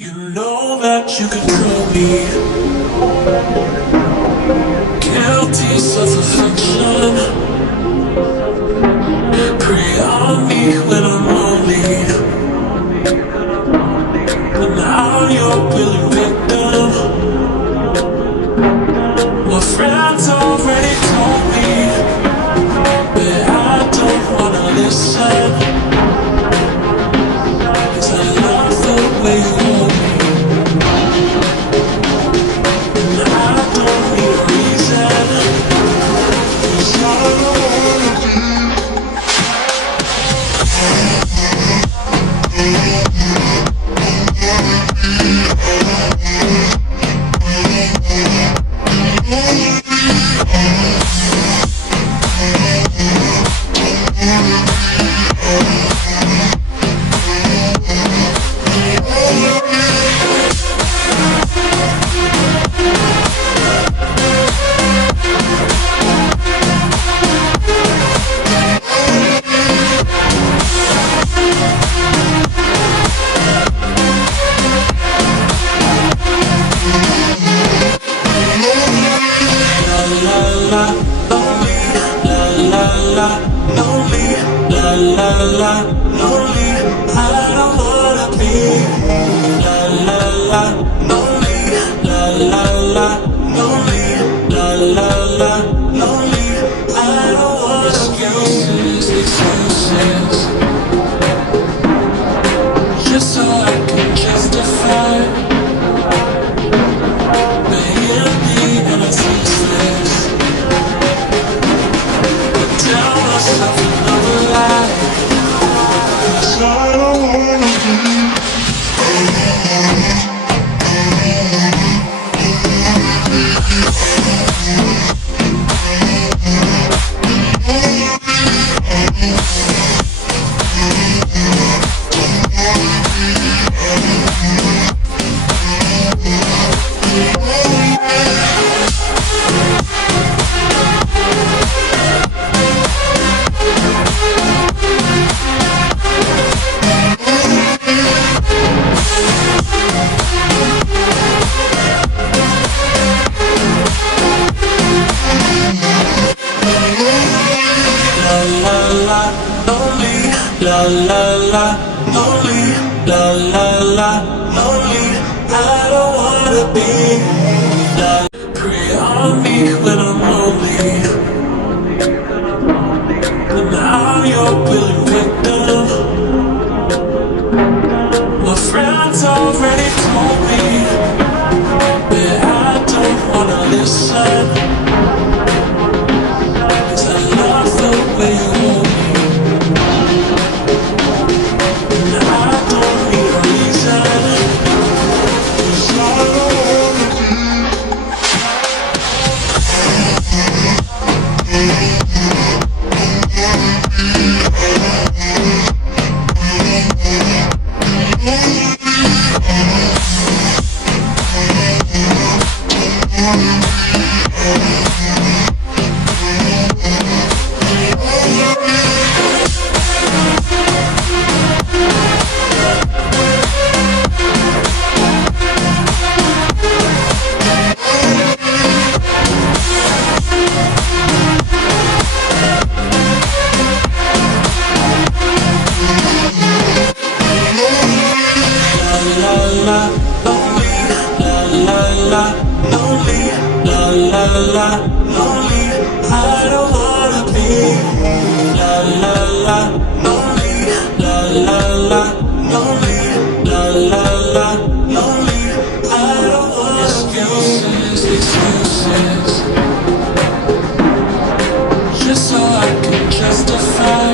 You know that you control me. Guilty self-affliction. Prey on me when I'm lonely. But now you're willing victim. My friends already told me, but I don't wanna listen. 'Cause I love the way you hold me. I don't need a reason. 'Cause I don't wanna be. Lonely, la la la, lonely, I don't wanna be. La la la, lonely, la la la, lonely, la la la, lonely, I don't wanna be. Excuses, just so I can justify being me and it's useless. Tell myself another lie. 'Cause I don't wanna be. La la la, lonely, la la la, lonely, I don't wanna be. Prey on me when I'm lonely. But now you're willing victim. My friends already told me, but I don't wanna listen. 'Cause I love the way you hold me. Lonely, la la la, lonely, I don't wanna be. La la la, lonely, la la la, lonely, la la la, lonely, I don't wanna be. Excuses, just so I can justify